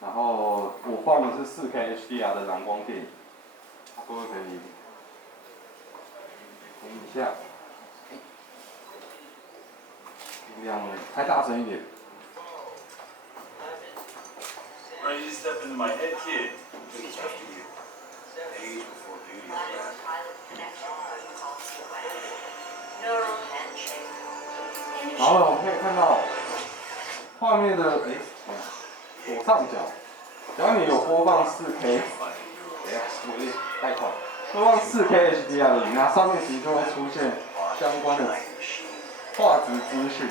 然后我放的是4K HDR 的蓝光电影，各位可以听一下，尽量开大声一点。Ready to step into my head, kid? It's after you. Age before beauty is back. Neural handshake. 然后呢，我们可以看到画面的左上角，只要你有播放4K， 等一下，我有点太快，播放4K HDR 的影片，它上面其实就会出现相关的画质资讯。